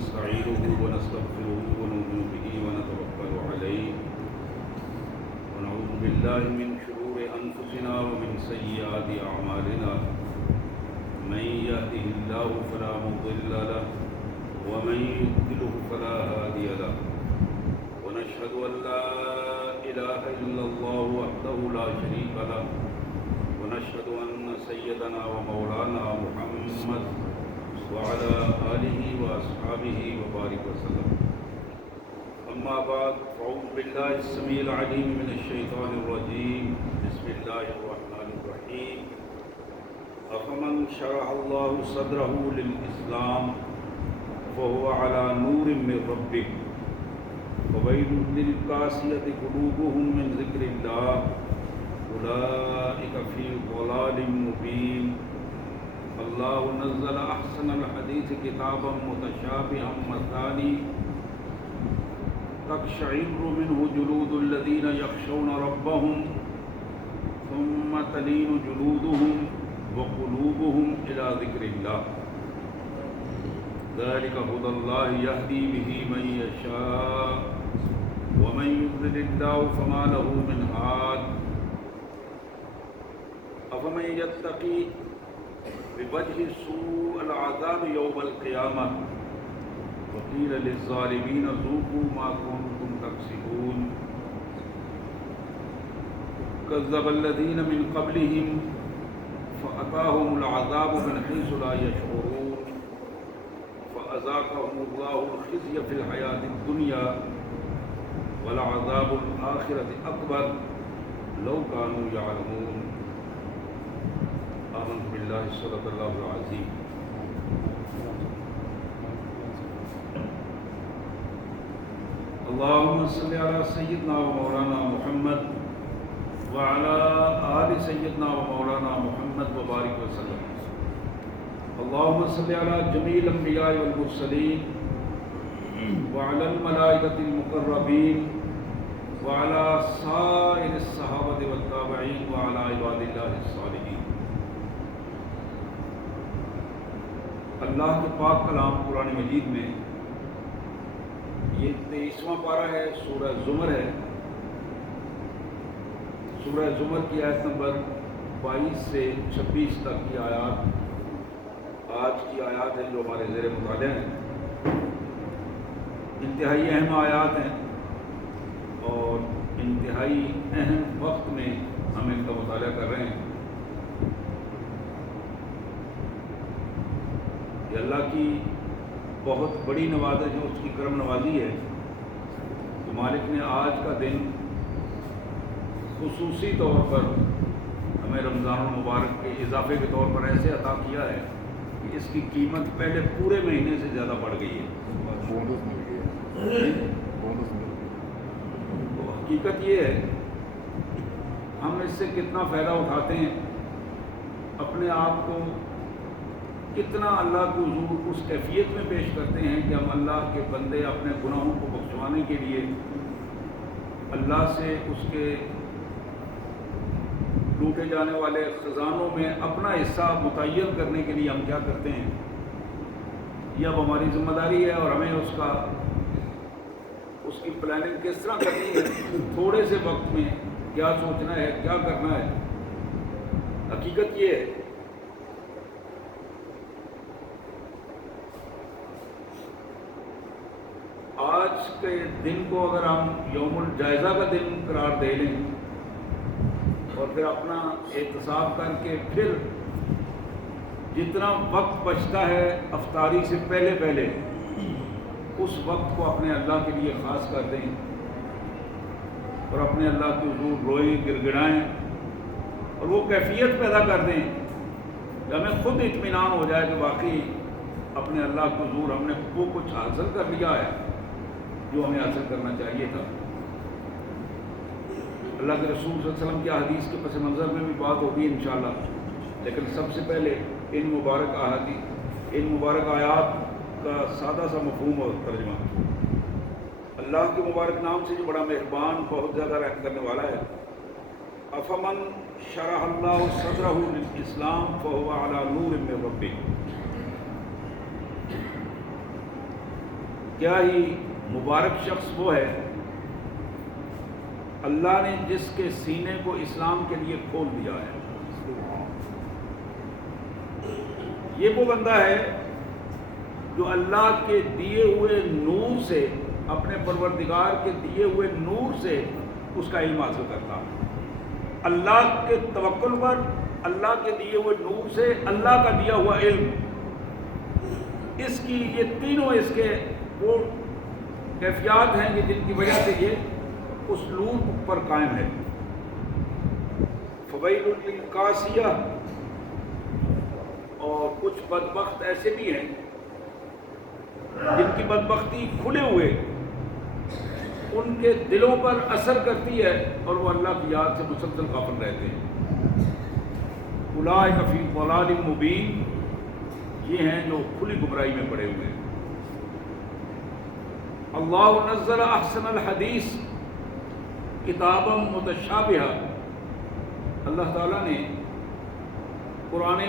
ونستعينه ونستغفره ونؤمن به ونتوكل عليه ونعوذ بالله من شرور أنفسنا ومن سيئات أعمالنا من يهده الله فلا مضل له ومن يضلل فلا هادي له ونشهد أن لا إله إلا الله وحده لا شريك له ونشهد أن سيدنا ومولانا محمد وعلى آله وأصحابه وبارك وسلم. أما بعد فأعوذ بالله السميع العليم من الشيطان الرجيم. بسم الله الرحمن الرحيم. أفمن شرح الله صدره للإسلام فهو على نور من ربه وويل للقاسية قلوبهم من ذكر الله أولئك في ضلال مبين. الله نزل أحسن الحديث كتابا متشابها مثاني تقشعر منه جلود الذين يخشون ربهم ثم تلين جلودهم وقلوبهم إلى ذكر الله ذلك هدى الله يهدي به من يشاء ومن يضلل الله فما له من هاد. أفمن يتقي بوجه سوء العذاب يوم القيامة وقيل للظالمين ذوقوا ما كنتم تكسبون. كذب الذين من قبلهم فأتاهم العذاب من حيث لا يشعرون فأذاقهم الله الخزي في الحياة الدنيا ولعذاب الآخرة أكبر لو كانوا يعلمون. آمنت بالله صدق الله العظيم. اللهم صل على سيدنا ومولانا محمد وعلى آل سيدنا ومولانا محمد وبارك وسلم. اللهم صل على جميع الأنبياء والمرسلين وعلى الملائكة المقربين وعلى سائر الصحابة والتابعين وعلى عباد الله الصالحين. اللہ کے پاک کلام قرآن مجید میں یہ 23واں پارہ ہے، سورہ زمر ہے. سورہ زمر کی آیت نمبر 22 سے 26 تک کی آیات آج کی آیات ہیں جو ہمارے زیر مطالعہ ہیں. انتہائی اہم آیات ہیں اور انتہائی اہم وقت میں ہم ان کا مطالعہ کر رہے ہیں. یہ اللہ کی بہت بڑی نوازش ہے، اس کی کرم نوازی ہے کہ مالک نے آج کا دن خصوصی طور پر ہمیں رمضان المبارک کے اضافے کے طور پر ایسے عطا کیا ہے کہ اس کی قیمت پہلے پورے مہینے سے زیادہ بڑھ گئی ہے. تو حقیقت یہ ہے ہم اس سے کتنا فائدہ اٹھاتے ہیں، اپنے آپ کو کتنا اللہ کے حضور اس کیفیت میں پیش کرتے ہیں کہ ہم اللہ کے بندے اپنے گناہوں کو بخشوانے کے لیے اللہ سے اس کے لوٹے جانے والے خزانوں میں اپنا حصہ متعین کرنے کے لیے ہم کیا کرتے ہیں. یہ اب ہماری ذمہ داری ہے اور ہمیں اس کی پلاننگ کس طرح کرنی ہے، تھوڑے سے وقت میں کیا سوچنا ہے، کیا کرنا ہے. حقیقت یہ ہے آج کے دن کو اگر ہم یوم الجائزہ کا دن قرار دے لیں اور پھر اپنا احتساب کر کے پھر جتنا وقت بچتا ہے افطاری سے پہلے پہلے اس وقت کو اپنے اللہ کے لیے خاص کر دیں اور اپنے اللہ کے حضور روئیں، گڑگڑائیں اور وہ کیفیت پیدا کر دیں کہ ہمیں خود اطمینان ہو جائے کہ واقعی اپنے اللہ کے حضور ہم نے وہ کچھ حاصل کر لیا ہے جو ہمیں حاصل کرنا چاہیے تھا. اللہ کے رسول صلی اللہ علیہ وسلم کی حدیث کے پس منظر میں بھی بات ہوگی انشاءاللہ، لیکن سب سے پہلے ان مبارک آیات کا سادہ سا مفہوم اور ترجمہ. اللہ کے مبارک نام سے جو بڑا مہربان، بہت زیادہ رحم کرنے والا ہے. افمن شرح اللہ صدرہ للاسلام فهو علی نور من ربہ. کیا ہی مبارک شخص وہ ہے اللہ نے جس کے سینے کو اسلام کے لیے کھول دیا ہے. یہ وہ بندہ ہے جو اللہ کے دیے ہوئے نور سے، اپنے پروردگار کے دیے ہوئے نور سے اس کا علم حاصل کرتا ہے. اللہ کے توکل پر، اللہ کے دیے ہوئے نور سے، اللہ کا دیا ہوا علم، اس کی یہ تینوں اس کے وہ کیفیات ہیں کہ جن کی وجہ سے یہ اس نور پر قائم ہے. فویل للقاسیہ، اور کچھ بدبخت ایسے بھی ہیں جن کی بدبختی کھلے ہوئے ان کے دلوں پر اثر کرتی ہے اور وہ اللہ کی یاد سے مسلسل غافل رہتے ہیں. اولئک فی ضلال مبین، یہ ہیں جو کھلی گمراہی میں پڑے ہوئے ہیں. اللہ نزل احسن الحدیث کتابا متشابہا، اللہ تعالیٰ نے قرآن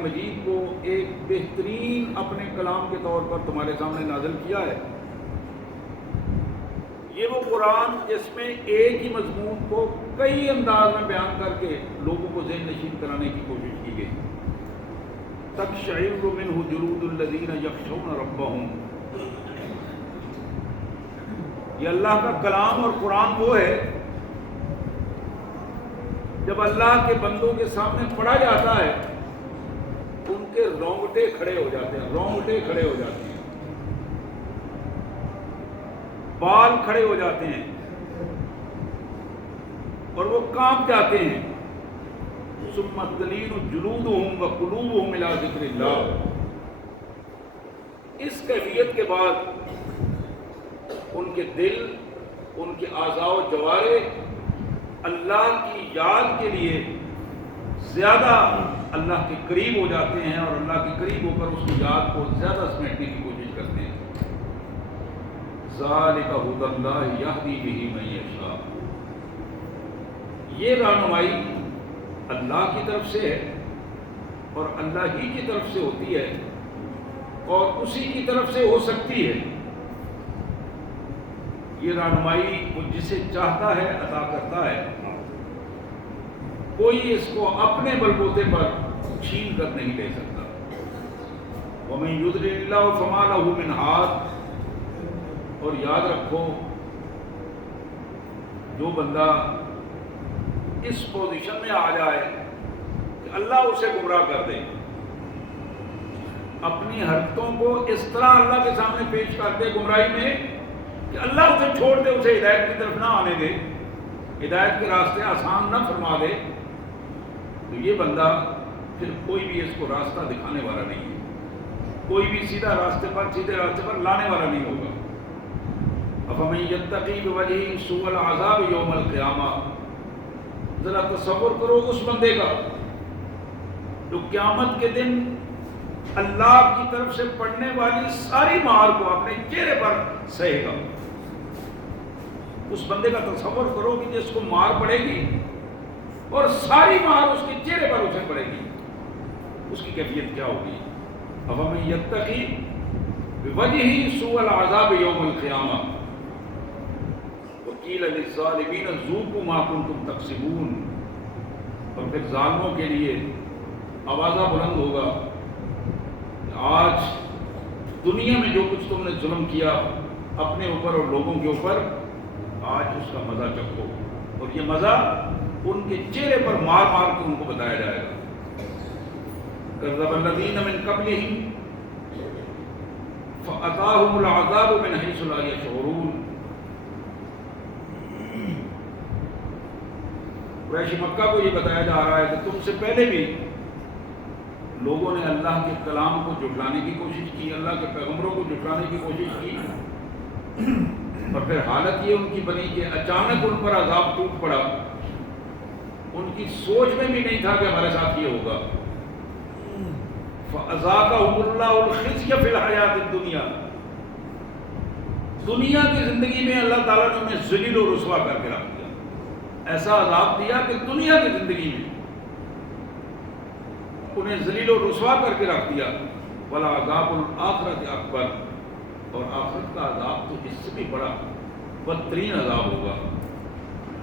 مجید کو ایک بہترین اپنے کلام کے طور پر تمہارے سامنے نازل کیا ہے. یہ وہ قرآن جس میں ایک ہی مضمون کو کئی انداز میں بیان کر کے لوگوں کو ذہن نشین کرانے کی کوشش کی گئی. تقشعر منہ جلود الذین یخشون ربہم، یہ اللہ کا کلام اور قرآن وہ ہے جب اللہ کے بندوں کے سامنے پڑھا جاتا ہے ان کے رونگٹے کھڑے ہو جاتے ہیں، رونگٹے کھڑے ہو جاتے ہیں، بال کھڑے ہو جاتے ہیں اور وہ کانپ جاتے ہیں. ثم تلین جلودہم وقلوبہم الی ذکر اللہ، اس کیفیت کے بعد ان کے دل، ان کے اعضاء و جوارح اللہ کی یاد کے لیے زیادہ اللہ کے قریب ہو جاتے ہیں اور اللہ کے قریب ہو کر اس کی یاد کو زیادہ سمیٹنے کی کوشش کرتے ہیں. ذالک ھدی اللہ یہدی بہ من یشاء، یہ رہنمائی اللہ کی طرف سے ہے اور اللہ ہی کی طرف سے ہوتی ہے اور اسی کی طرف سے ہو سکتی ہے. یہ رہنمائی وہ جسے چاہتا ہے عطا کرتا ہے، کوئی اس کو اپنے بلبوتے پر چھین کر نہیں لے سکتا. وَمَن يُضْلِلِ اللَّهُ فَمَا لَهُ مِنْ هَادٍ، اور یاد رکھو جو بندہ اس پوزیشن میں آ جائے کہ اللہ اسے گمراہ کر دے، اپنی حرکتوں کو اس طرح اللہ کے سامنے پیش کر دے گمراہی میں کہ اللہ اسے چھوڑ دے، اسے ہدایت کی طرف نہ آنے دے، ہدایت کے راستے آسان نہ فرما دے، تو یہ بندہ پھر کوئی بھی اس کو راستہ دکھانے والا نہیں ہے، کوئی بھی سیدھے راستے پر لانے والا نہیں ہوگا. افمن یتقی بوجہہ سوء العذاب یوم القیامہ، ذرا تصور کرو اس بندے کا جو قیامت کے دن اللہ کی طرف سے پڑنے والی ساری مار کو اپنے چہرے پر سہے گا. اس بندے کا تصور کرو کہ جس کو مار پڑے گی اور ساری مار اس کے چہرے پر اسے پڑے گی، اس کی کیفیت کیا ہوگی. افمن یتقی بوجہہ سوء العذاب یوم القیامہ وقیل للظالمین ذوقوا ما کنتم تکسبون، اور پھر ظالموں کے لیے آوازہ بلند ہوگا کہ آج دنیا میں جو کچھ تم نے ظلم کیا اپنے اوپر اور لوگوں کے اوپر، آج اس کا مزہ چکھو. اور یہ مزہ ان کے چہرے پر مار مار کے ان کو بتایا جائے گا. کذب الذین من قبلہم فأتاہم العذاب من حیث لا یشعرون، قریش مکہ کو یہ بتایا جا رہا ہے کہ تم سے پہلے بھی لوگوں نے اللہ کے کلام کو جھٹلانے کی کوشش کی، اللہ کے پیغمبروں کو جھٹلانے کی کوشش کی، اور پھر حالت یہ ان کی بنی کہ اچانک ان پر عذاب ٹوٹ پڑا. ان کی سوچ میں بھی نہیں تھا کہ ہمارے ساتھ یہ ہوگا. فَأَذَاقَهُمُ اللَّهُ الْخِزْيَ فِي الْحَيَاةِ الدُّنْيَا، دنیا کی زندگی میں اللہ تعالیٰ نے انہیں ذلیل و رسوا کر کے رکھ دیا، ایسا عذاب دیا کہ دنیا کی زندگی میں انہیں ذلیل و رسوا کر کے رکھ دیا. وَلَعَذَابُ الْآخِرَةِ اکبر، اور آخرت کا عذاب تو اس سے بھی بڑا بدترین عذاب ہوگا.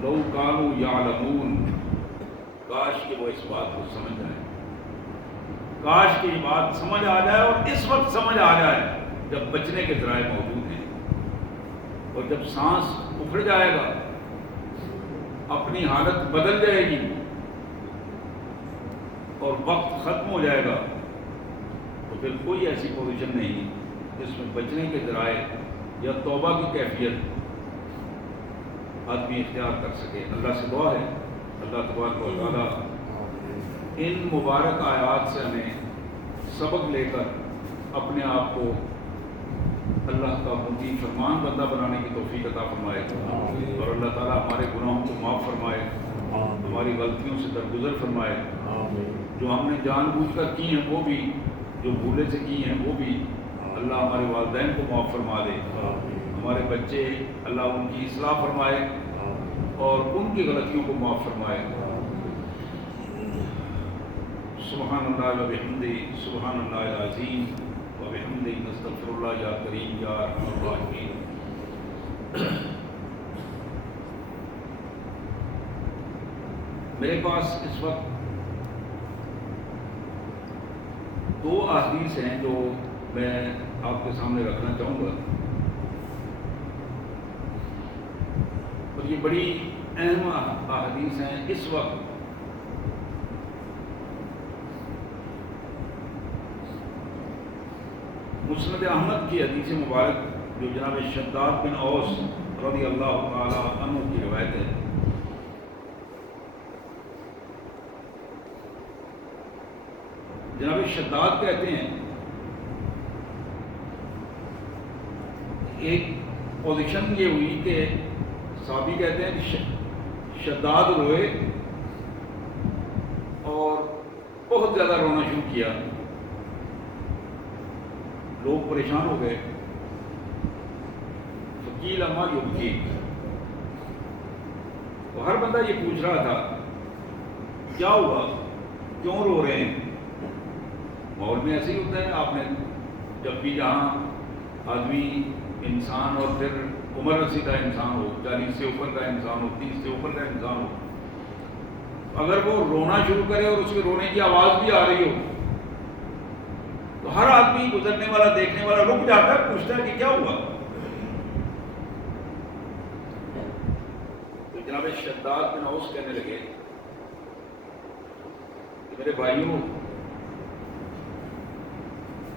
لَوْ كَانُوا يَعْلَمُونَ، کاش کہ وہ اس بات کو سمجھ جائیں، کاش کہ یہ بات سمجھ آ جائے، اور اس وقت سمجھ آ جائے جب بچنے کے ذرائع موجود ہیں. اور جب سانس اکھڑ جائے گا، اپنی حالت بدل جائے گی اور وقت ختم ہو جائے گا، تو پھر کوئی ایسی پوزیشن نہیں جس میں بچنے کے ذرائع یا توبہ کی کیفیت آدمی اختیار کر سکے. اللہ سے دعا ہے اللہ تبارک و تعالیٰ ان مبارک آیات سے ہمیں سبق لے کر اپنے آپ کو اللہ کا مطیع فرمان بندہ بنانے کی توفیق عطا فرمائے، اور اللہ تعالیٰ ہمارے گناہوں کو معاف فرمائے، ہماری غلطیوں سے درگزر فرمائے، جو ہم نے جان بوجھ کر کی ہیں وہ بھی، جو بھولے سے کی ہیں وہ بھی. اللہ ہمارے والدین کو معاف فرما دے، ہمارے بچے اللہ ان کی اصلاح فرمائے اور ان کی غلطیوں کو معاف فرمائے. سبحان اللہ و بحمدہ، سبحان اللہ العظیم و بحمدہ، نستغفر اللہ یا کریم یا ارحم الراحمین. میرے پاس اس وقت دو احادیث ہیں جو میں آپ کے سامنے رکھنا چاہوں گا، اور یہ بڑی اہم احادیث ہیں. اس وقت مسند احمد کی حدیث مبارک جو جناب شداد بن اوس رضی اللہ تعالی عنہ کی روایت ہے، جناب شداد کہتے ہیں ایک پوزیشن یہ ہوئی کہ صحابی کہتے ہیں کہ شداد روئے اور بہت زیادہ رونا شروع کیا، لوگ پریشان ہو گئے. فقیل اما یبکی، تو ہر بندہ یہ پوچھ رہا تھا کیا ہوا، کیوں رو رہے ہیں. ماحول میں ایسے ہی ہوتا ہے، آپ نے جب بھی جہاں آدمی انسان اور پھر عمر رسیدہ انسان ہو، 40 سے اوپر کا انسان ہو، 30 سے اوپر کا انسان ہو، اگر وہ رونا شروع کرے اور اس کے رونے کی آواز بھی آ رہی ہو تو ہر آدمی گزرنے والا دیکھنے والا رک جاتا ہے، پوچھتا ہے کہ کیا ہوا. تو جناب شداد بن اوس کہنے لگے کہ میرے بھائیوں،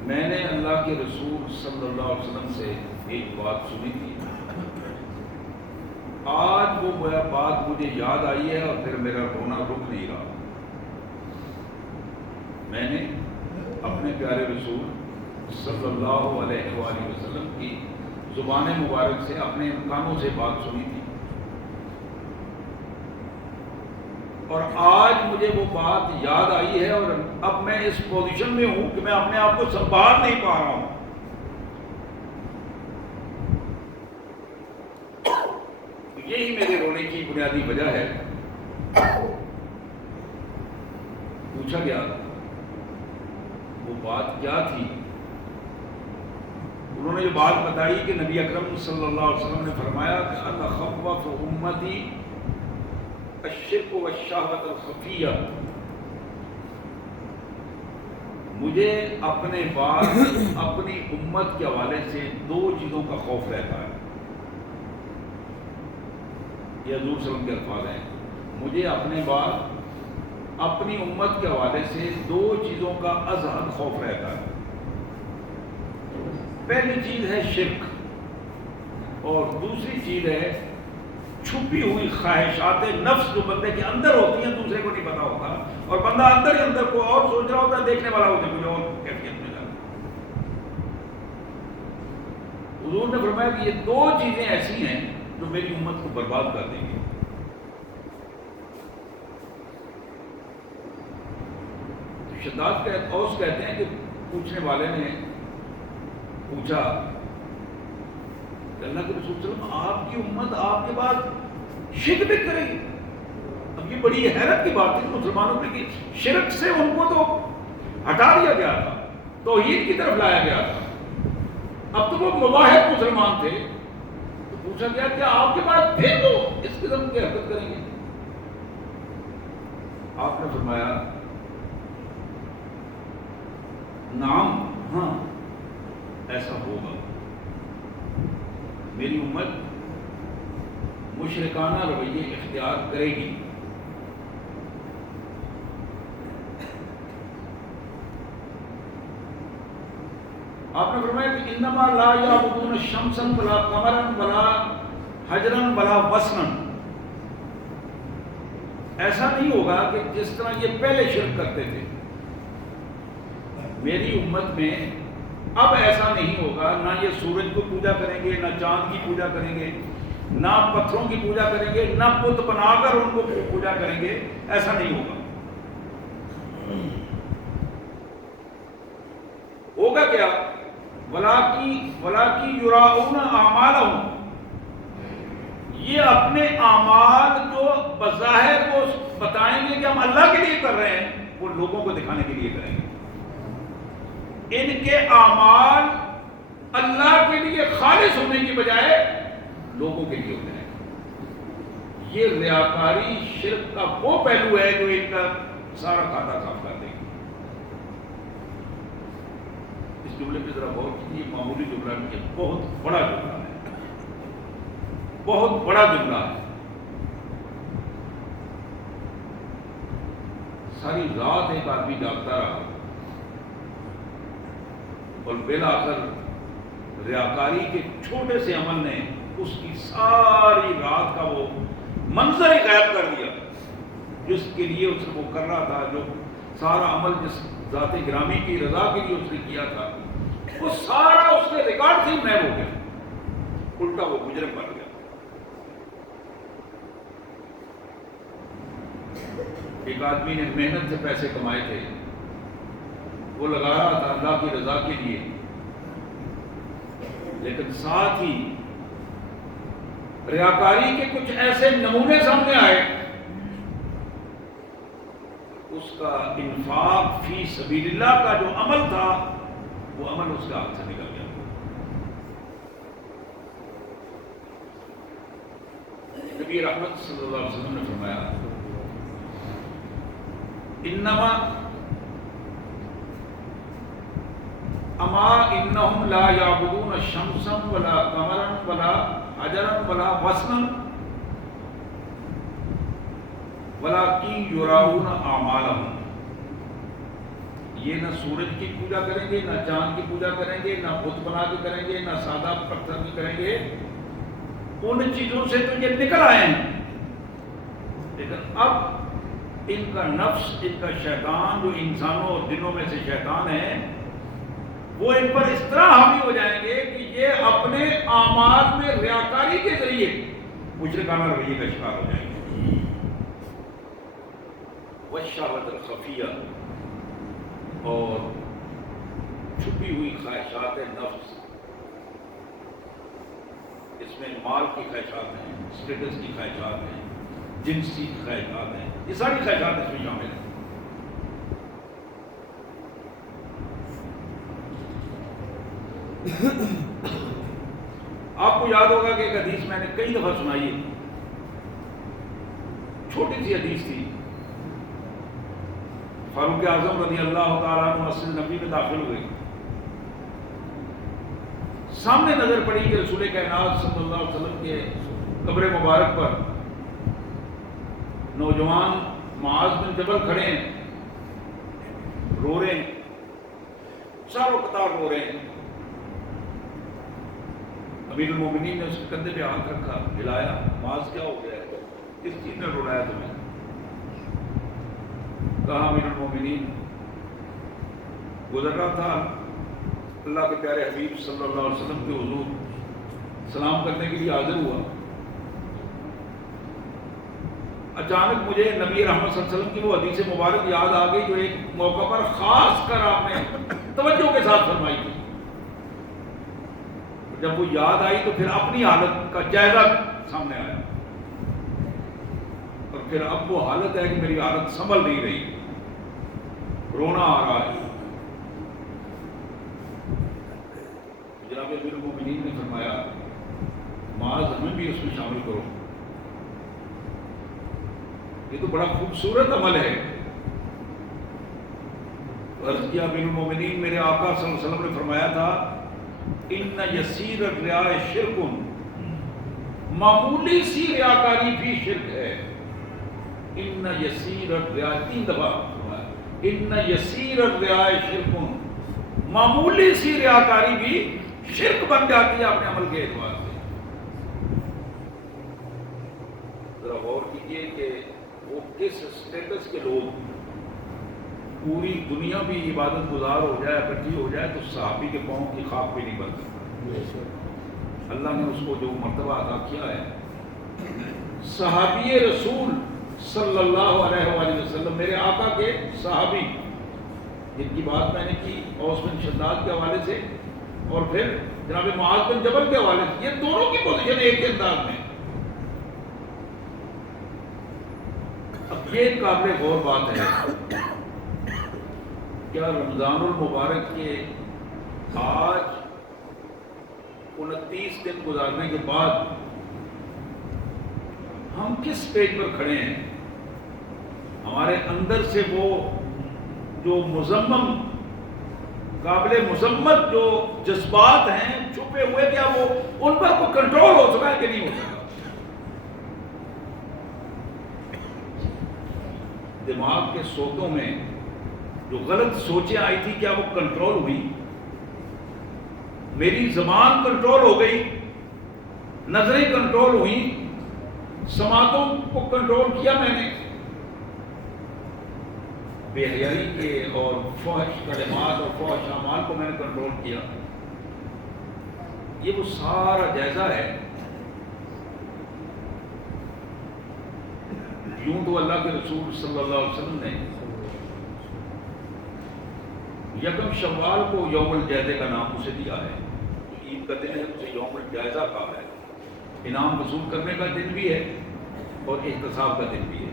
میں نے اللہ کے رسول صلی اللہ علیہ وسلم سے ایک بات سنی تھی، آج وہ بات مجھے یاد آئی ہے اور پھر میرا رونا رک نہیں رہا. میں نے اپنے پیارے رسول صلی اللہ علیہ وآلہ وسلم کی زبان مبارک سے اپنے کانوں سے بات سنی تھی، اور آج مجھے وہ بات یاد آئی ہے، اور اب میں اس پوزیشن میں ہوں کہ میں اپنے آپ کو سنبھال نہیں پا رہا ہوں. یہی میرے رونے کی بنیادی وجہ ہے. پوچھا گیا وہ بات کیا تھی. انہوں نے جو بات بتائی کہ نبی اکرم صلی اللہ علیہ وسلم نے فرمایا کہ انا خفف امتی الشرک والشہوۃ الخفیہ، مجھے اپنے بعد اپنی امت کے حوالے سے دو چیزوں کا خوف رہتا ہے. یہ حضور صلی اللہ علیہ وسلم کے الفاظ ہیں، مجھے اپنے بعد اپنی امت کے حوالے سے دو چیزوں کا ازحد خوف رہتا ہے. پہلی چیز ہے شرک، اور دوسری چیز ہے چھپی ہوئی خواہشات نفس جو بندے کے اندر ہوتی ہیں، دوسرے کو نہیں پتا ہوتا، اور بندہ اندر ہی اندر کو اور سوچ رہا ہوتا ہے، دیکھنے والا ہوتا ہے مجھے اور کیفیت میں جاتا. حضور نے فرمایا کہ یہ دو چیزیں ایسی ہیں جو میری امت کو برباد کر دیں گی. شداد اوس کہتے ہیں کہ پوچھنے والے نے پوچھا کہ اللہ کے رسول صلی اللہ علیہ وسلم، آپ کی امت آپ کے بعد شرک بھی کرے گی؟ اب یہ بڑی حیرت کی بات ہے مسلمانوں نے کہ شرک سے ان کو تو ہٹا دیا گیا تھا، توحید کی طرف لایا گیا تھا. اب تو وہ مواحد مسلمان تھے تو پوچھا گیا کہ آپ کے پاس تھے وہ اس قسم کی حرکت کریں گے؟ آپ نے فرمایا نام ہاں ایسا ہوگا. میری امت مشرکانہ رویے اختیار کرے گی. آپ نے فرمایا کہ انما لا یعبدون الشمس ولا قمرا ولا حجرا ولا وثنا. ایسا نہیں ہوگا کہ جس طرح یہ پہلے شرک کرتے تھے. میری امت میں اب ایسا نہیں ہوگا. نہ یہ سورج کو پوجا کریں گے، نہ چاند کی پوجا کریں گے، نہ پتھروں کی پوجا کریں گے، نہ بت بنا کر ان کو پوجا کریں گے. ایسا نہیں ہوگا. ہوگا کیا؟ وَلَٰكِن يُرَاءُونَ أَعْمَالَهُمْ. یہ اپنے اعمال جو بظاہر وہ بتائیں گے کہ ہم اللہ کے لیے کر رہے ہیں، وہ لوگوں کو دکھانے کے لیے کریں گے. ان کے اعمال اللہ کے لیے خالص ہونے کی بجائے لوگوں کے لیے ہوتے ہیں. یہ ریاکاری شرک کا وہ پہلو ہے جو ان کا سارا کھاتا صاف کر دے گی. اس جملے پہ ذرا غور کیجیے. معمولی جملہ نہیں ہے، بہت بڑا جملہ ہے، بہت بڑا جملہ ہے. ساری رات ایک آدمی جاگتا رہا اور بالآخر ریاکاری کے چھوٹے سے عمل نے اس کی ساری رات کا وہ منظر ہی غائب کر دیا. جس کے لیے اس نے وہ کر رہا تھا، جو سارا عمل جس ذات گرامی کی رضا کے لیے اس نے کیا تھا، وہ سارا اس کے ریکارڈ سے ہی محو ہو گیا. الٹا وہ مجرم بن گیا. ایک آدمی نے محنت سے پیسے کمائے تھے، وہ لگا رہا تھا اللہ کی رضا کے لیے، لیکن ساتھ ہی ریاکاری کے کچھ ایسے نمونے سامنے آئے. اس کا انفاق فی سبیل اللہ کا جو عمل تھا، وہ عمل اس کا ہاتھ سے نکل گیا. نبی رحمت صلی اللہ علیہ وسلم نے فرمایا انما اما انہم لا یعبدون الشمس ولا قمرا ولا حجرا ولا وثنا ولكن يراؤون اعمالهم. یہ نہ سورج کی پوجا کریں گے، نہ چاند کی پوجا کریں گے، نہ بت بنا کے کریں گے، نہ سادہ پتھر کی کریں گے. ان چیزوں سے تو یہ نکل آئے ہیں، لیکن اب ان کا نفس، ان کا شیطان، جو انسانوں اور جنوں میں سے شیطان ہے، وہ ان پر اس طرح حاوی ہو جائیں گے کہ یہ اپنے اعمال میں ریاکاری کے ذریعے مشرکانہ رویے کا شکار ہو جائیں گے. والشہوۃ الخفیہ، اور چھپی ہوئی خواہشات نفس. اس میں مال کی خواہشات ہیں، اسٹیٹس کی خواہشات ہیں، جنسی کی خواہشات ہیں. یہ ساری خواہشات اس میں شامل ہیں. آپ کو یاد ہوگا کہ ایک حدیث میں نے کئی دفعہ سنائی ہے، چھوٹی سی حدیث تھی. فاروق اعظم رضی اللہ تعالیٰ عنہ مسجد نبی میں داخل ہوئے. سامنے نظر پڑی کہ رسول کائنات صلی اللہ علیہ وسلم کے قبر مبارک پر نوجوان معاذ بن جبل کھڑے ہیں، رو رہے ہیں، چاروں قطار رو رہے ہیں. امیر المومنین نے اس کے کندھے پہ ہاتھ رکھا، ہلایا. معاذ کیا ہو گیا ہے؟ کس چیز نے رولایا تمہیں؟ کہا امیر المومنین گزر رہا تھا، اللہ کے پیارے حبیب صلی اللہ علیہ وسلم کے حضور سلام کرنے کے لیے حاضر ہوا. اچانک مجھے نبی رحمت صلی اللہ علیہ وسلم کی وہ حدیث مبارک یاد آ گئی جو ایک موقع پر خاص کر آپ نے توجہ کے ساتھ فرمائی تھی. جب وہ یاد آئی تو پھر اپنی حالت کا جائزہ سامنے آیا، اور پھر اب وہ حالت ہے کہ میری حالت سنبھل نہیں رہی، رونا آ رہا ہے. جناب امیر المومنین نے فرمایا معاذ ہمیں بھی اس میں شامل کرو. یہ تو بڑا خوبصورت عمل ہے. عرض کیا امیر المومنین میرے آقا صلی اللہ علیہ وسلم نے فرمایا تھا ان یسیر الریاء شرک، معمولی سی ریاکاری بھی شرک ہے. ان یسیر الریاء 3 دفعہ ان یسیر الریاء شرک، معمولی سی ریاکاری بھی شرک بن جاتی ہے اپنے عمل کے اعتبار سے. ذرا غور کیجئے کہ وہ کس اسٹیٹس کے لوگ، پوری دنیا بھی عبادت گزار ہو جائے، اکٹھی ہو جائے تو صحابی کے پاؤں کی خاک بھی نہیں بن سکتی. اللہ نے اس کو جو مرتبہ عطا کیا ہے. صحابی رسول صلی اللہ علیہ وآلہ وسلم، میرے آقا کے صحابی جن کی بات میں نے کی اوس بن شداد کے حوالے سے اور پھر جناب معاذ بن جبل کے حوالے سے، یہ دونوں کی پوزیشن ایک ہی انداز میں. اب یہ قابل غور بات ہے، کیا رمضان المبارک کے آج 29 دن گزارنے کے بعد ہم کس سٹیج پر کھڑے ہیں؟ ہمارے اندر سے وہ جو مذمم، قابل مذمت جو جذبات ہیں چھپے ہوئے، کیا وہ ان پر کوئی کنٹرول ہو سکا ہے کہ نہیں ہو سکا؟ دماغ کے سوتوں میں جو غلط سوچیں آئی تھی، کیا وہ کنٹرول ہوئی؟ میری زبان کنٹرول ہو گئی، نظریں کنٹرول ہوئی، سماعتوں کو کنٹرول کیا میں نے، بے حیائی کے اور فحش کلمات اور فحش اعمال کو میں نے کنٹرول کیا. یہ وہ سارا جائزہ ہے. یوں تو اللہ کے رسول صلی اللہ علیہ وسلم نے یکم شوال کو یوم الجائزے کا نام اسے دیا ہے. عید کا دن ہے، اسے یوم الجائزہ کہا ہے. انعام وصول کرنے کا دن بھی ہے اور احتساب کا دن بھی ہے.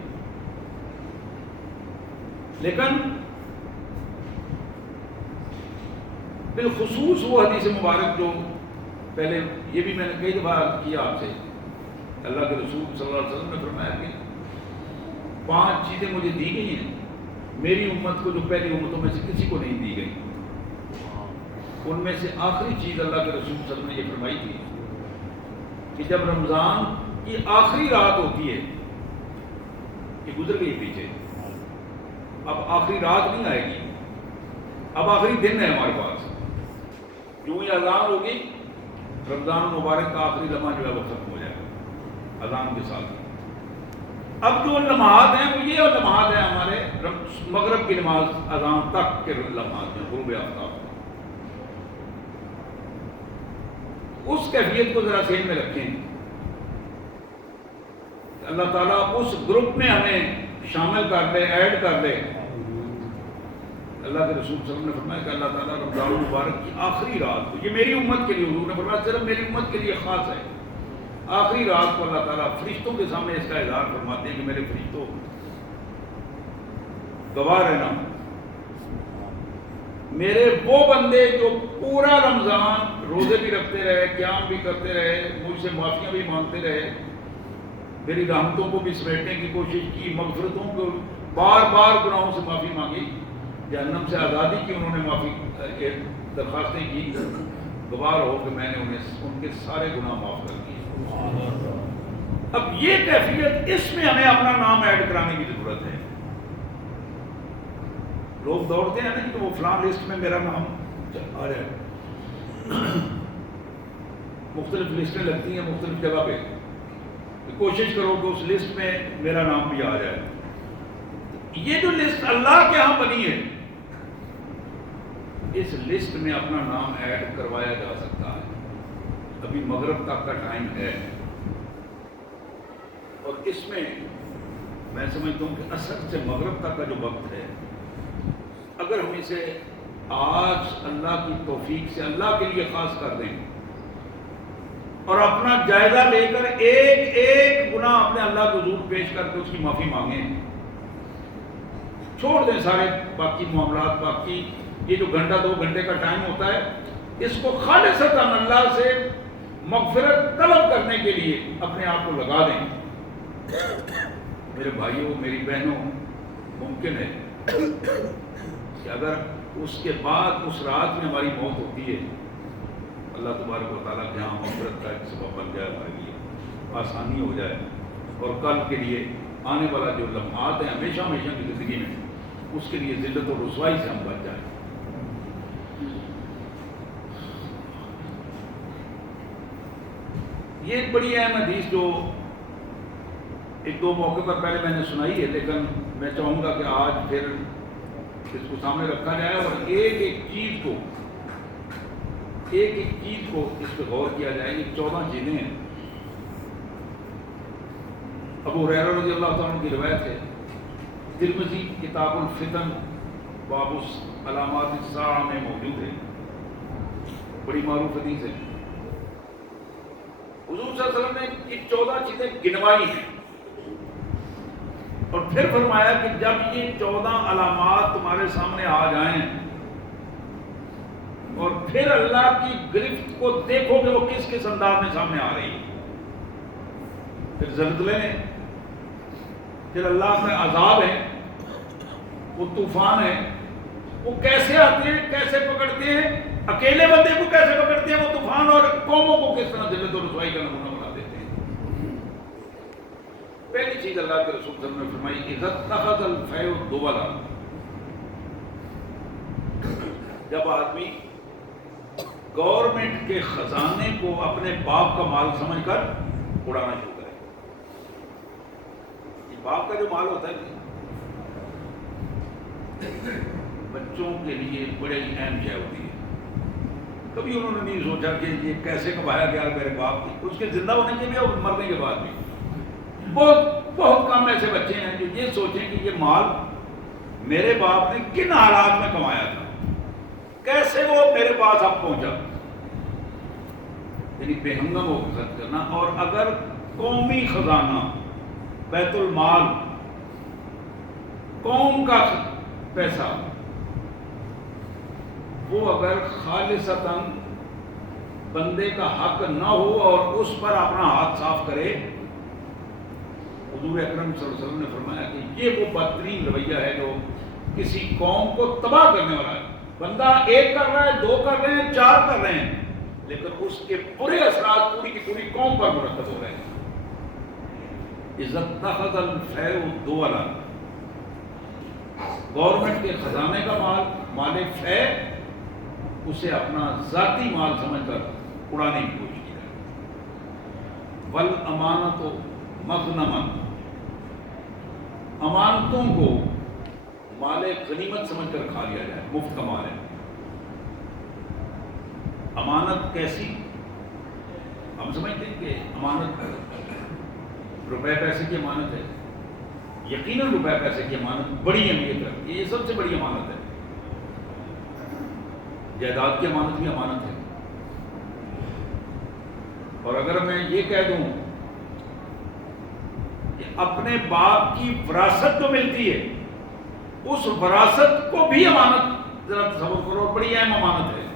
لیکن بالخصوص وہ حدیث مبارک جو پہلے یہ بھی میں نے کئی دفعہ کیا آپ سے، اللہ کے رسول صلی اللہ علیہ وسلم نے فرمایا کہ 5 چیزیں مجھے دی گئی ہیں میری امت کو جو پہلی امتوں میں سے کسی کو نہیں دی گئی. ان میں سے آخری چیز اللہ کے رسول صلی اللہ علیہ وسلم نے یہ فرمائی تھی کہ جب رمضان کی آخری رات ہوتی ہے، یہ گزر گئی پیچھے، اب آخری رات نہیں آئے گی، اب آخری دن ہے ہمارے پاس. یوں ہی اذان ہوگی، رمضان مبارک کا آخری لمحہ جو ہے وہ ختم ہو جائے گا اذان کے ساتھ. اب جو لمحات ہیں وہ یہ لمحات ہیں ہمارے مغرب کی نماز اذان تک کے لمحات ہیں، غروب آفتاب. اس کیفیت کو ذرا ذہن میں رکھیں. اللہ تعالیٰ اس گروپ میں ہمیں شامل کر دے، ایڈ کر دے. اللہ کے رسول صلی اللہ علیہ وسلم نے فرمایا کہ اللہ تعالیٰ رمضان المبارک کی آخری رات کو، یہ میری امت کے لیے، حضور نے فرمایا صرف میری امت کے لیے خاص ہے، آخری رات کو اللہ تعالیٰ فرشتوں کے سامنے اس کا اظہار فرماتے ہیں کہ میرے فرشتوں گواہ رہنا، میرے وہ بندے جو پورا رمضان روزے بھی رکھتے رہے، قیام بھی کرتے رہے، مجھ سے معافیاں بھی مانگتے رہے، میری رحمتوں کو بھی سمیٹنے کی کوشش کی، مغفرتوں کو بار بار گناہوں سے معافی مانگی، جہنم سے آزادی کی انہوں نے معافی درخواستیں کی، گوار ہو کہ میں نے انہیں ان کے سارے گناہ معاف کر دیے. اب یہ کیفیت، اس میں ہمیں اپنا نام ایڈ کرانے کی ضرورت ہے. لوگ دوڑتے ہیں نا کہ وہ فلاں لسٹ میں میرا نام آ جائے، مختلف لسٹیں لگتی ہیں مختلف جگہ پہ، کوشش کرو کہ اس لسٹ میں میرا نام بھی آ جائے. یہ جو لسٹ اللہ کے ہاں بنی ہے، اس لسٹ میں اپنا نام ایڈ کروایا جا سکتا ہے. ابھی مغرب تک کا ٹائم ہے، اور اس میں میں سمجھتا ہوں کہ اثر سے مغرب تک کا جو وقت ہے، اگر ہم اسے آج اللہ کی توفیق سے اللہ کے لیے خاص کر دیں اور اپنا جائزہ لے کر ایک ایک گناہ اپنے اللہ کے حضور پیش کر کے اس کی معافی مانگیں، چھوڑ دیں سارے باقی معاملات، باقی یہ جو گھنٹہ 2 گھنٹے کا ٹائم ہوتا ہے اس کو خالصتاً اللہ سے مغفرت طلب کرنے کے لیے اپنے آپ کو لگا دیں. میرے بھائیوں، میری بہنوں، ممکن ہے کہ اگر اس کے بعد اس رات میں ہماری موت ہوتی ہے، اللہ تبارک و تعالیٰ کے یہاں مغفرت کا ایک سبب بن جائے، ہمارے لیے آسانی ہو جائے، اور کل کے لیے آنے والا جو لمحات ہیں ہمیشہ ہمیشہ کی زندگی میں، اس کے لیے ذلت و رسوائی سے ہم بچ جائیں. یہ ایک بڑی اہم حدیث جو ایک دو موقع پر پہلے میں نے سنائی ہے، لیکن میں چاہوں گا کہ آج پھر اس کو سامنے رکھا جائے اور ایک ایک چیز کو اس پہ غور کیا جائے. یہ 14 چیزیں ہیں. ابو ہریرہ رضی اللہ تعالیٰ عنہ کی روایت ہے، ترمذی کتاب الفتن باب علامات الساعہ میں موجود ہے، بڑی معروف حدیث ہے. حضور صلی اللہ علیہ وسلم نے یہ 14 چیزیں گنوائی ہیں اور پھر فرمایا کہ جب یہ 14 علامات تمہارے سامنے آ جائیں اور پھر اللہ کی گرفت کو دیکھو کہ وہ کس کس انداز میں سامنے آ رہی ہے، پھر زلزلے ہیں، پھر اللہ میں عذاب ہیں، وہ طوفان ہیں، وہ کیسے آتے ہیں، کیسے پکڑتے ہیں، اکیلے بندے کو کیسے پکڑتے ہیں وہ طوفان، اور قوموں کو کس طرح ذلت و رسوائی کا نمونہ بنا دیتے ہیں. پہلی چیز اللہ کے رسول صلی اللہ علیہ وسلم نے فرمائی، اذا اتخذ الفیء دولا، جب آدمی گورنمنٹ کے خزانے کو اپنے باپ کا مال سمجھ کر اڑانا شروع کرے. یہ باپ کا جو مال ہوتا ہے بچوں کے لیے بڑے اہم شے ہوتی ہے. کبھی انہوں نے نہیں سوچا کہ یہ کیسے کمایا گیا میرے باپ کی، اس کے زندہ ہونے کے بھی اور مرنے کے بعد بھی. بہت کم ایسے بچے ہیں جو یہ سوچیں کہ یہ مال میرے باپ نے کن حالات میں کمایا تھا، کیسے وہ میرے پاس اب پہنچا. یعنی بے ہنگم ہو کے خرچ کرنا. اور اگر قومی خزانہ، بیت المال، قوم کا پیسہ، وہ اگر خالصتاً بندے کا حق نہ ہو اور اس پر اپنا ہاتھ صاف کرے، حضور اکرم صلی اللہ علیہ وسلم نے فرمایا کہ یہ وہ بدترین رویہ ہے جو کسی قوم کو تباہ کرنے والا ہے. بندہ ایک کر رہا ہے، 2 کر رہے ہیں، 4 کر رہے ہیں، لیکن اس کے برے اثرات پوری کی پوری قوم پر مرتب ہو رہے ہیں. اذا اتخذ الفیء دولا، گورنمنٹ کے خزانے کا مال، مال فیء، اسے اپنا ذاتی مال سمجھ کر اڑانے کی کوشش کی جائے. والامانۃ مغنما، امانتوں کو مال غنیمت سمجھ کر کھا لیا جائے، مفت کا مال ہے. امانت کیسی؟ ہم سمجھتے ہیں کہ امانت روپے پیسے کی امانت ہے. یقیناً روپے پیسے کی امانت بڑی اہمیت رکھتی ہے، یہ سب سے بڑی امانت ہے. جائیداد کی امانت بھی امانت ہے. اور اگر میں یہ کہہ دوں کہ اپنے باپ کی وراثت جو ملتی ہے، اس وراثت کو بھی امانت، ذرا تصور کرو، بڑی اہم امانت ہے.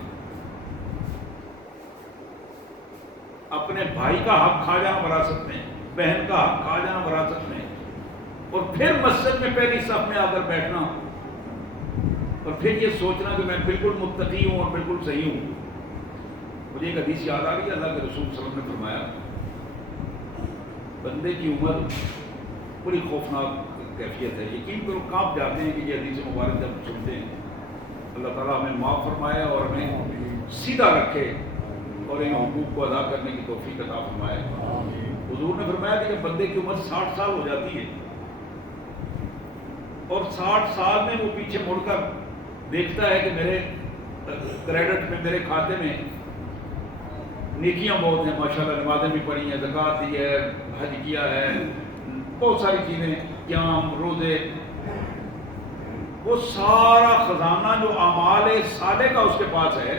اپنے بھائی کا حق کھا جانا وراثت میں، بہن کا حق کھا جانا وراثت میں، اور پھر مسجد میں پہلی صف میں آ کر بیٹھنا اور پھر یہ سوچنا کہ میں بالکل متقی ہوں اور بالکل صحیح ہوں. مجھے ایک حدیث یاد آ رہی ہے، اللہ کے رسول صلی اللہ علیہ وسلم نے فرمایا بندے کی عمر بڑی خوفناک کیفیت ہے. یقین کرو کانپ جاتے ہیں کہ یہ حدیث مبارک جب سنتے ہیں. اللہ تعالیٰ ہمیں معاف فرمائے اور ہمیں سیدھا رکھے اور ان حقوق کو ادا کرنے کی توفیق عطا فرمائے. حضور نے فرمایا کہ جب بندے کی عمر 60 سال ہو جاتی ہے اور 60 سال میں وہ پیچھے مڑ کر دیکھتا ہے کہ میرے کریڈٹ میں، میرے کھاتے میں نیکیاں بہت ہیں، ماشاءاللہ نمازیں بھی پڑھی ہیں، زکوٰۃ دی ہے، حج کیا ہے، بہت ساری چیزیں، قیام، روزے، وہ سارا خزانہ جو اعمال صالح کا اس کے پاس ہے،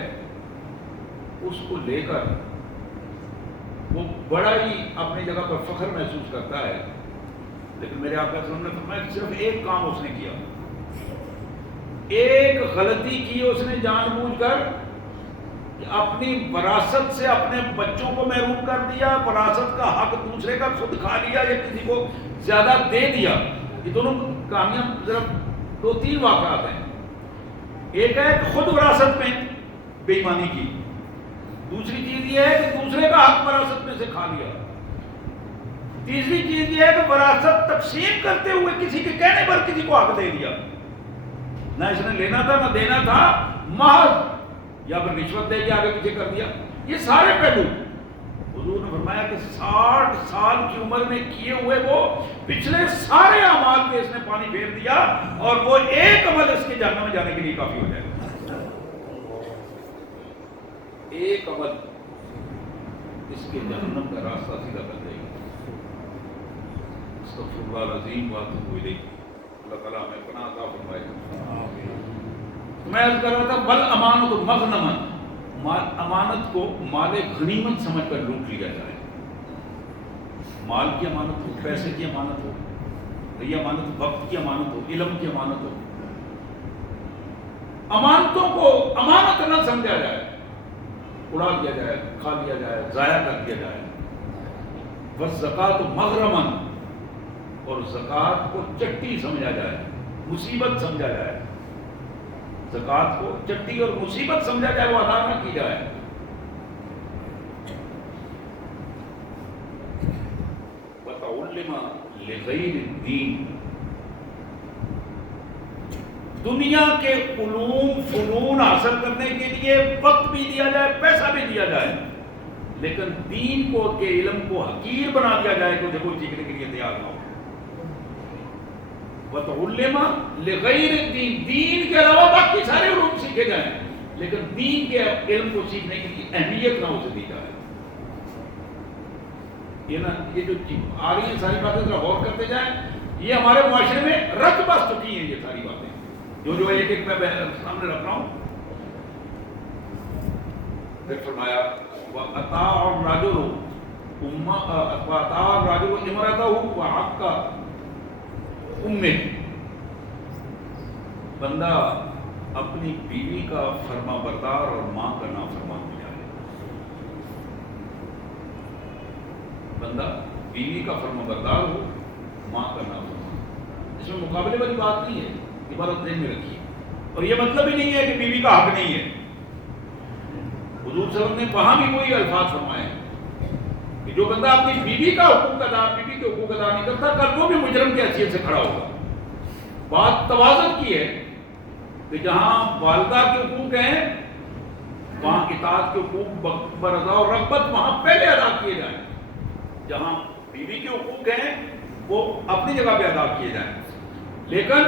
اس کو لے کر وہ بڑا ہی اپنی جگہ پر فخر محسوس کرتا ہے. لیکن میرے آقا صلی اللہ علیہ وسلم نے فرمایا کہ صرف ایک کام اس نے کیا، ایک غلطی کی اس نے جان بوجھ کر کہ اپنی وراثت سے اپنے بچوں کو محروم کر دیا، وراثت کا حق دوسرے کا خود کھا لیا یا کسی کو زیادہ دے دیا. یہ دونوں کہانیاں صرف 2-3 واقعات ہیں. ایک ہے کہ خود وراثت میں بے ایمانی کی، دوسری چیز یہ ہے کہ دوسرے کا حق وراثت میں سے کھا لیا، تیسری چیز یہ ہے کہ وراثت تقسیم کرتے ہوئے کسی کے کہنے پر کسی کو حق دے دیا. نہ اس نے لینا تھا نہ دینا تھا، محض یا پھر رشوت دے کے آگے پیچھے کر دیا. یہ سارے پہلو حضور نے فرمایا کہ 60 سال کی عمر میں کیے ہوئے وہ پچھلے سارے اعمال پہ اس نے پانی پھیر دیا، اور وہ ایک عمل اس کے جہنم میں جانے کے لیے کافی ہو جائے گا. ایک عمل اس کے جہنم کا راستہ سیدھا کر دے گا. استغفر اللہ العظیم واتوب الیہ. اللہ تعالیٰ ہمیں پناہ عطا فرمائے. میں عرض کر رہا تھا بل امانت مغنمن، امانت کو مال غنیمت سمجھ کر لوٹ لیا جائے. مال کی امانت ہو، پیسے کی امانت ہو، یہ امانت وقت کی امانت ہو، علم کی امانت ہو، امانتوں کو امانت نہ سمجھا جائے، اڑا دیا جائے، کھا لیا جائے، ضائع کر دیا جائے. والزکوٰۃ مغرمن، اور زکوٰۃ کو چٹی سمجھا جائے، مصیبت سمجھا جائے. زکوٰۃ کو چٹی اور مصیبت سمجھا جائے، وہ ادا نہ کی جائے. وَتَعُلِّمَ لِغَيْرِ الدِّينِ، دنیا کے علوم فنون حاصل کرنے کے لیے وقت بھی دیا جائے، پیسہ بھی دیا جائے، لیکن دین کو کے علم کو حقیر بنا دیا جائے کہ دیکھو سیکھنے کے لیے تیار نہ ہو. وَتَعُلِّمَ لِغَيْرِ الدِّينِ، دین کے علاوہ باقی سارے علوم سیکھے جائیں، لیکن دین کے علم کو سیکھنے کے لیے اہمیت نہ اسے دی جائے. یہ جو آ رہی ہیں ساری باتیں ذرا غور کرتے جائیں. یہ ہمارے معاشرے میں رت بس چکی ہیں یہ ساری باتیں، جو ایک ایک میں سامنے رکھ رہا ہوں. پھر فرمایا وَأَطَاعَ الرَّجُلُ امْرَأَتَهُ وَحَقَّ أُمِّهِ، بندہ اپنی بیوی کا فرما بردار اور ماں کا نافرمان ہو جائے. بندہ بیوی کا فرما بردار ہو، ماں کا نافرمان. اس میں مقابلے والی بات نہیں ہے، یہ بات ذہن میں رکھیے. اور یہ مطلب ہی نہیں ہے کہ بیوی کا حق نہیں ہے. حضور صلی اللہ علیہ وسلم نے وہاں بھی وہی الفاظ فرمائے کہ جو بندہ اپنی بیوی کا حقوق ادا، بیوی کے حقوق ادا نہیں کرتا، کل وہ بھی مجرم کی حیثیت سے کھڑا ہوگا. بات توازن کی ہے کہ جہاں والدہ کے حقوق ہیں وہاں اطاعت کے حقوق برضا اور رغبت وہاں پہلے ادا کیے جائیں، جہاں بیوی کے حقوق ہیں وہ اپنی جگہ پہ ادا کیے جائیں. لیکن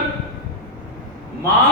ماں